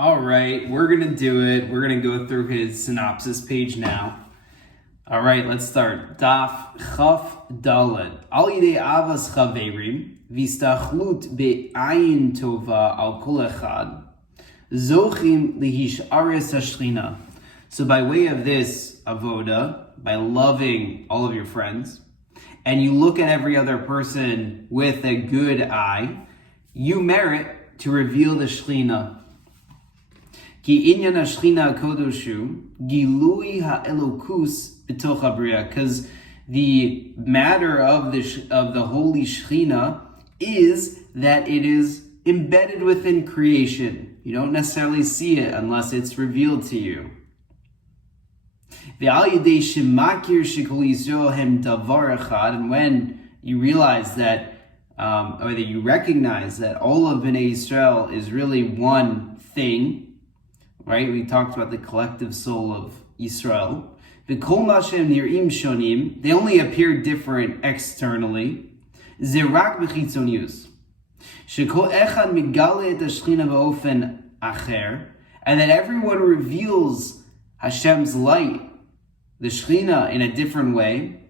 All right, we're going to do it. We're going to go through his synopsis page now. All right, let's start. Daf Chaf Dalet. Al yidei Avas Chaverim, v'istachlut be'ayin tova al kol echad, zochim lihish'ares ha-Shechina. So by way of this avoda, by loving all of your friends, and you look at every other person with a good eye, you merit to reveal the Shechina. Ki inyan ha-Shechina kodoshu, gilui ha-elokus b'toch ha-bria. Because the matter of the holy Shechina is that it is embedded within creation. You don't necessarily see it unless it's revealed to you. And when you realize that, or that you recognize that all of Bnei Yisrael is really one thing, right? We talked about the collective soul of Yisrael. They only appear different externally. And that everyone reveals Hashem's light, the Shechina, in a different way.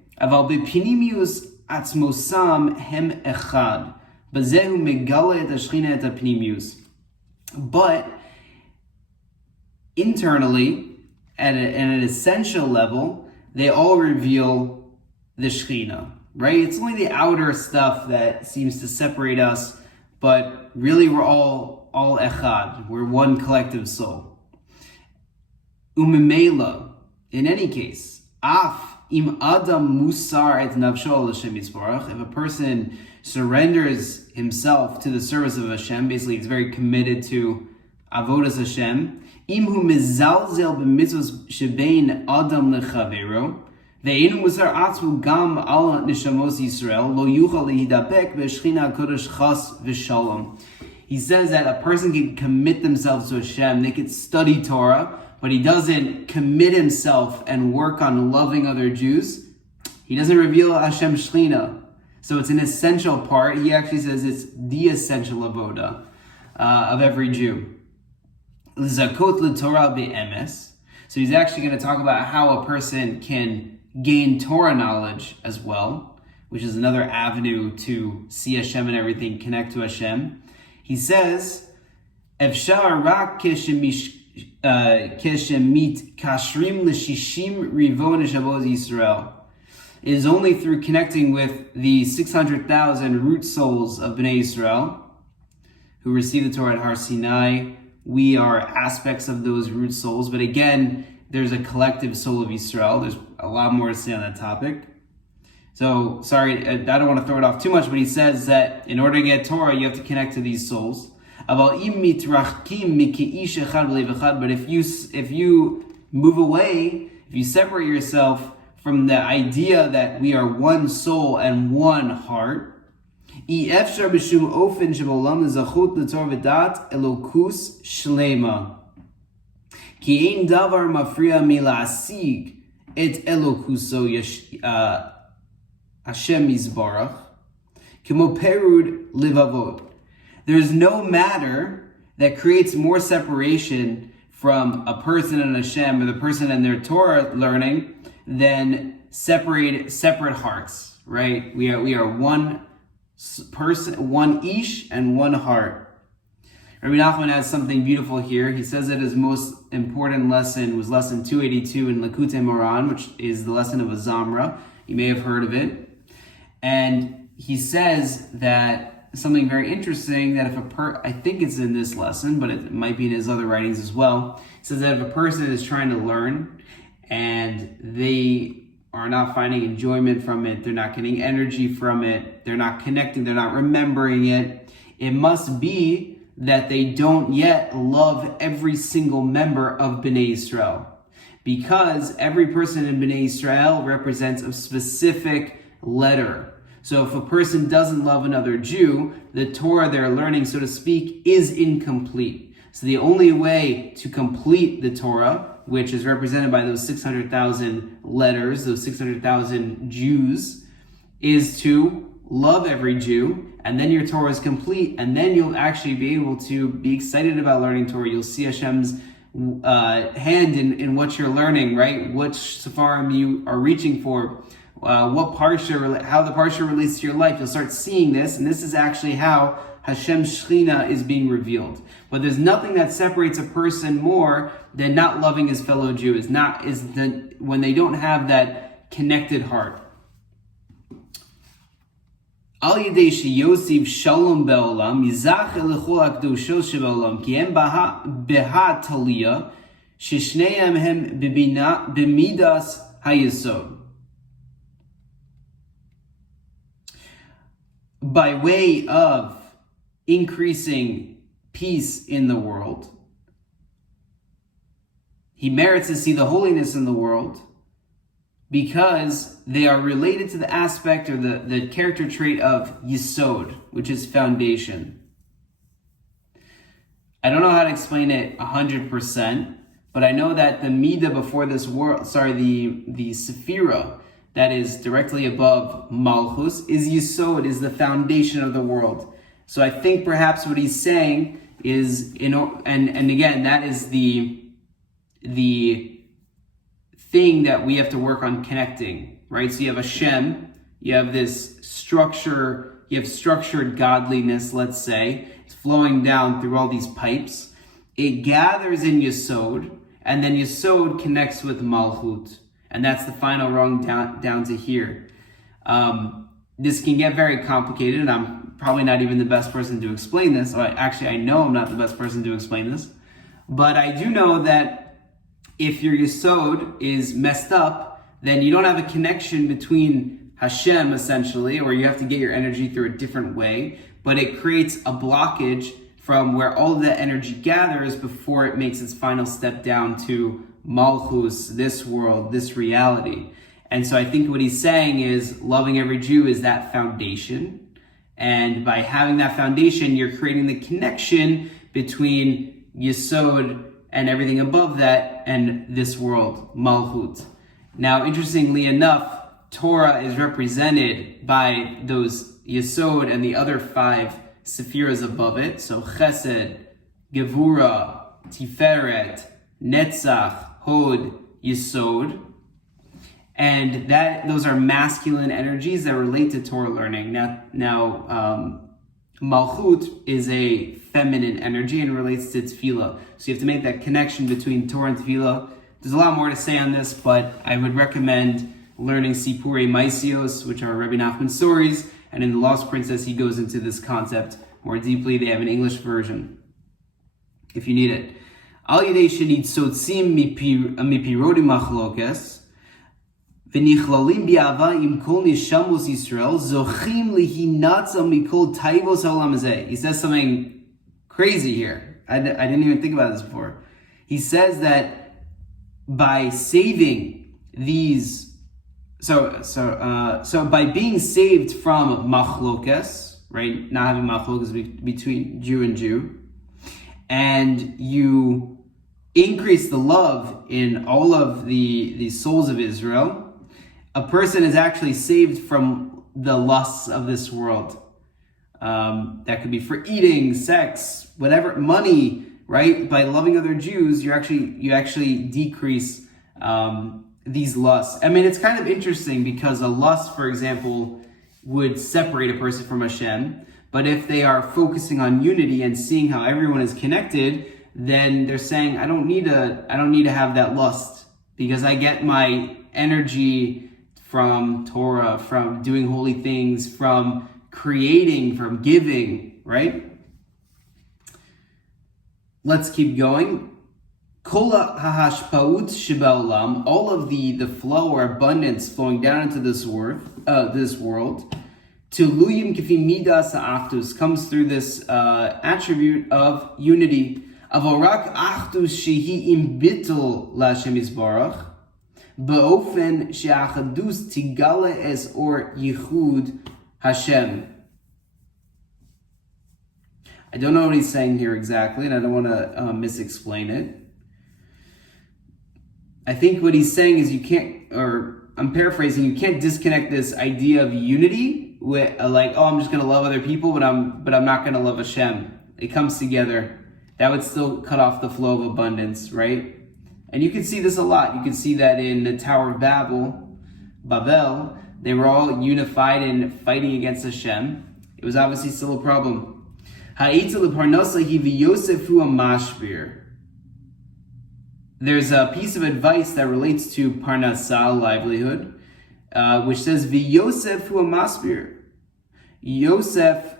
But internally, at an essential level, they all reveal the Shechina, right? It's only the outer stuff that seems to separate us, but really we're all echad. We're one collective soul. Umemela. In any case, af im adam musar et nafsho l'Hashem yisborach. If a person surrenders himself to the service of Hashem, basically he's very committed to avodas Hashem. Im hu mizalzel b'mitzvos shebein adam lechavero, ve'enu musar atzmu gam al neshamos Yisrael lo yuchal lehidapek b'shechina kodesh chas v'shalom. He says that a person can commit themselves to Hashem. They could study Torah, but he doesn't commit himself and work on loving other Jews. He doesn't reveal Hashem's Shechina. So it's an essential part. He actually says it's the essential avoda of every Jew. Zakot l'Torah be'emes. So he's actually going to talk about how a person can gain Torah knowledge as well, which is another avenue to see Hashem and everything, connect to Hashem. He says, Efshar rak keshemit kashrim l'shishim rivon Ahavas Yisrael. It is only through connecting with the 600,000 root souls of Bnei Yisrael who received the Torah at Har Sinai. We are aspects of those root souls, but again, there's a collective soul of Yisrael. There's a lot more to say on that topic. So, sorry, I don't want to throw it off too much, but he says that in order to get Torah, you have to connect to these souls. But if you move away, if you separate yourself from the idea that we are one soul and one heart, it's Hashem Yisbarach, Kemo Perud Livavot. There's no matter that creates more separation from a person and Hashem or the person and their Torah learning than separate hearts, right? We are one person, one ish and one heart. Rabbi Nachman has something beautiful here. He says that his most important lesson was lesson 282 in Likutei Moran, which is the lesson of a Zamra. You may have heard of it. And he says that something very interesting, that if I think it's in this lesson, but it might be in his other writings as well. He says that if a person is trying to learn and they are not finding enjoyment from it, they're not getting energy from it, they're not connecting, they're not remembering it, it must be that they don't yet love every single member of Bnei Yisrael. Because every person in Bnei Yisrael represents a specific letter. So if a person doesn't love another Jew, the Torah they're learning, so to speak, is incomplete. So the only way to complete the Torah, which is represented by those 600,000 letters, those 600,000 Jews, is to love every Jew and then your Torah is complete, and then you'll actually be able to be excited about learning Torah. You'll see Hashem's hand in what you're learning, right? Which Sefarim you are reaching for, what Parsha, how the Parsha relates to your life. You'll start seeing this, and this is actually how Hashem's Shechina is being revealed. But there's nothing that separates a person more than not loving his fellow Jew, when they don't have that connected heart. Al yedei sheyosiv shalom be'olam yizach elechol hakdoshos shebe'olam ki hem beha taliyah sheshneim hem b'midas hayesod. By way of increasing peace in the world, he merits to see the holiness in the world, because they are related to the aspect or the character trait of Yisod, which is foundation. I don't know how to explain it 100%, but I know that the Midah before this world, the Sephira that is directly above Malchus is Yisod, is the foundation of the world. So I think perhaps what he's saying is, and again, that is the thing that we have to work on connecting, right? So you have Hashem, you have this structure, you have structured godliness, let's say, it's flowing down through all these pipes. It gathers in Yesod, and then Yesod connects with Malchut, and that's the final rung down to here. This can get very complicated, and I'm probably not even the best person to explain this. I know I'm not the best person to explain this, but I do know that if your Yesod is messed up, then you don't have a connection between Hashem, essentially, or you have to get your energy through a different way, but it creates a blockage from where all of that energy gathers before it makes its final step down to Malchus, this world, this reality. And so I think what he's saying is loving every Jew is that foundation. And by having that foundation, you're creating the connection between Yesod and everything above that, and this world, Malchut. Now, interestingly enough, Torah is represented by those Yesod and the other 5 Sephiras above it. So Chesed, Gevura, Tiferet, Netzach, Hod, Yesod. And those are masculine energies that relate to Torah learning. Now, Malchut is a feminine energy and relates to Tefillah. So you have to make that connection between Torah and Tefillah. There's a lot more to say on this, but I would recommend learning Sipurei Maisios, which are Rabbi Nachman's stories, and in The Lost Princess, he goes into this concept more deeply. They have an English version, if you need it. Al yedei shenitzotzim mipirodim machlokes, v'nichlalim bi'ava im kol nishamos Yisrael, zochim lihinatza mikol taivos haolam hazeh. He says something crazy here. I didn't even think about this before. He says that by saving these, so by being saved from machlokes, right, not having machlokes between Jew and Jew, and you increase the love in all of the souls of Israel, a person is actually saved from the lusts of this world. That could be for eating, sex, whatever, money, right? By loving other Jews, you actually decrease these lusts. I mean, it's kind of interesting because a lust, for example, would separate a person from Hashem. But if they are focusing on unity and seeing how everyone is connected, then they're saying, I don't need to have that lust, because I get my energy from Torah, from doing holy things, from creating, from giving, right? Let's keep going. Kol hahashpaut shebaolam, all of the flow or abundance flowing down into this world, Tuluyim kifi midas ha'achdus, comes through this attribute of unity. Avorak achdus shehi im bittul la'Hashem yisbarach, be'ofen she'achadus tigale es or yichud Hashem. I don't know what he's saying here exactly, and I don't want to misexplain it. I think what he's saying is you can't, or I'm paraphrasing, you can't disconnect this idea of unity like, oh, I'm just going to love other people, but I'm not going to love Hashem. It comes together. That would still cut off the flow of abundance, right? And you can see this a lot. You can see that in the Tower of Babel, they were all unified and fighting against Hashem. It was obviously still a problem. There's a piece of advice that relates to parnasah, livelihood, which says, V'Yosef hu masbir. Yosef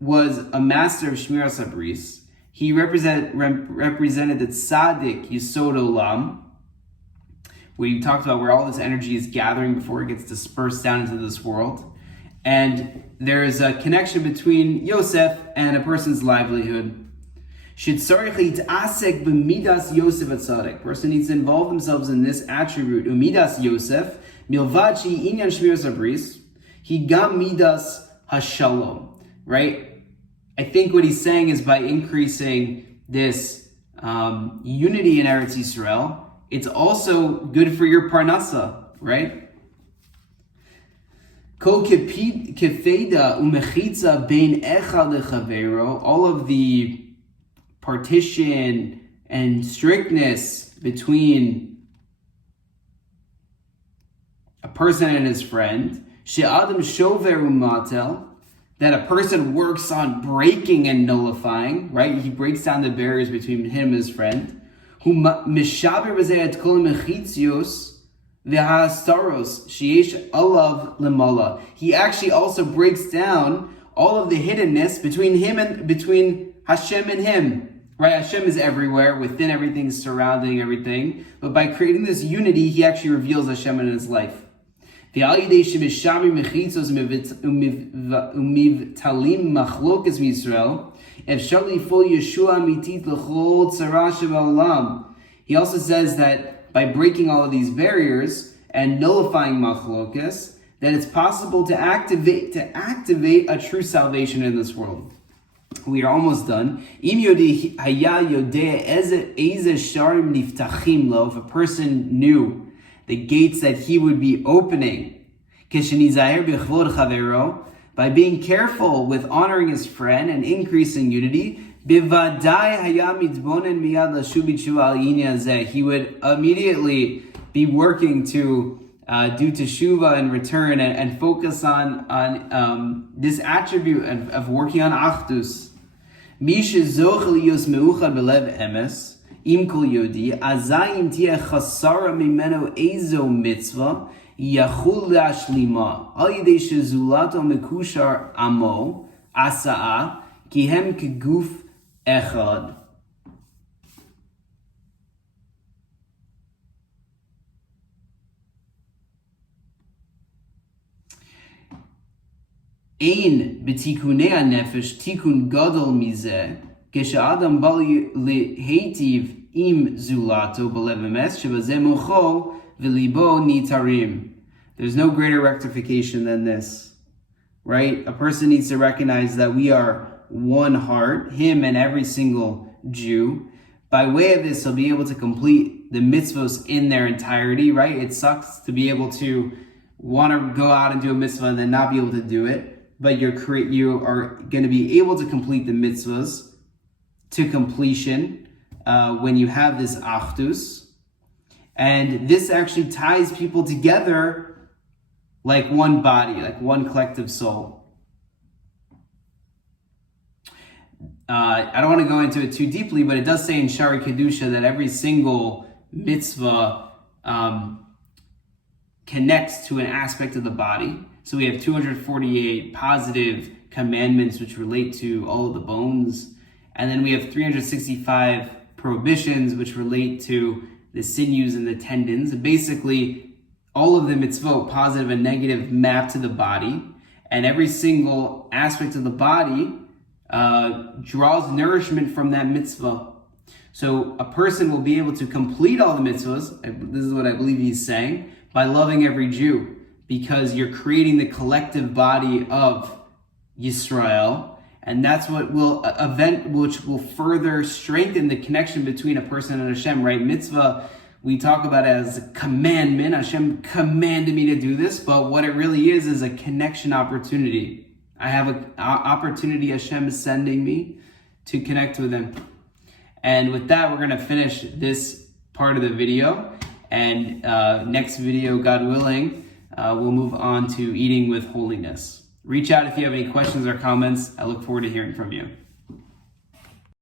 was a master of Shmiras Habris. He represented the tzaddik Yisod Olam. We talked about where all this energy is gathering before it gets dispersed down into this world. And there is a connection between Yosef and a person's livelihood. Person needs to involve themselves in this attribute. Umidas Yosef, milvad inyan shmiras habris, higam midas hashalom. Right? I think what he's saying is by increasing this unity in Eretz Yisrael, it's also good for your parnasa, right? All of the partition and strictness between a person and his friend, that a person works on breaking and nullifying, right? He breaks down the barriers between him and his friend. He actually also breaks down all of the hiddenness between Hashem and him. Right? Hashem is everywhere, within everything, surrounding everything. But by creating this unity, he actually reveals Hashem in his life. And he also says that by breaking all of these barriers and nullifying machlokas, that it's possible to activate a true salvation in this world. We are almost done. If a person knew the gates that he would be opening, by being careful with honoring his friend and increasing unity, he would immediately be working to do teshuvah and return and focus on this attribute of working on achdus. Im kol yodi, azayim tia chasara mimeno ezo mitzvah, yachul le'ashlima, al yidei shezulato mekushar amo, asa'a, ki hem keguf echad. Ein b'tikunei hanefesh tikun gadol mizeh, כשאדם בא להיטיב עם זולתו בלב אמת, שבזה מוחו וליבו ניתרים. There's no greater rectification than this, right? A person needs to recognize that we are one heart, him and every single Jew. By way of this, he'll be able to complete the mitzvahs in their entirety, right? It sucks to be able to want to go out and do a mitzvah and then not be able to do it, but you are going to be able to complete the mitzvahs to completion when you have this achdus, and this actually ties people together like one body, like one collective soul. I don't want to go into it too deeply, but it does say in Shari Kedusha that every single mitzvah connects to an aspect of the body. So we have 248 positive commandments which relate to all of the bones. And then we have 365 prohibitions which relate to the sinews and the tendons. Basically, all of the mitzvot, positive and negative, map to the body. And every single aspect of the body draws nourishment from that mitzvah. So a person will be able to complete all the mitzvahs, this is what I believe he's saying, by loving every Jew. Because you're creating the collective body of Yisrael. And that's what which will further strengthen the connection between a person and Hashem, right? Mitzvah we talk about it as a commandment. Hashem commanded me to do this, but what it really is a connection opportunity. I have an opportunity Hashem is sending me to connect with Him. And with that, we're going to finish this part of the video. And next video, God willing, we'll move on to eating with holiness. Reach out if you have any questions or comments. I look forward to hearing from you.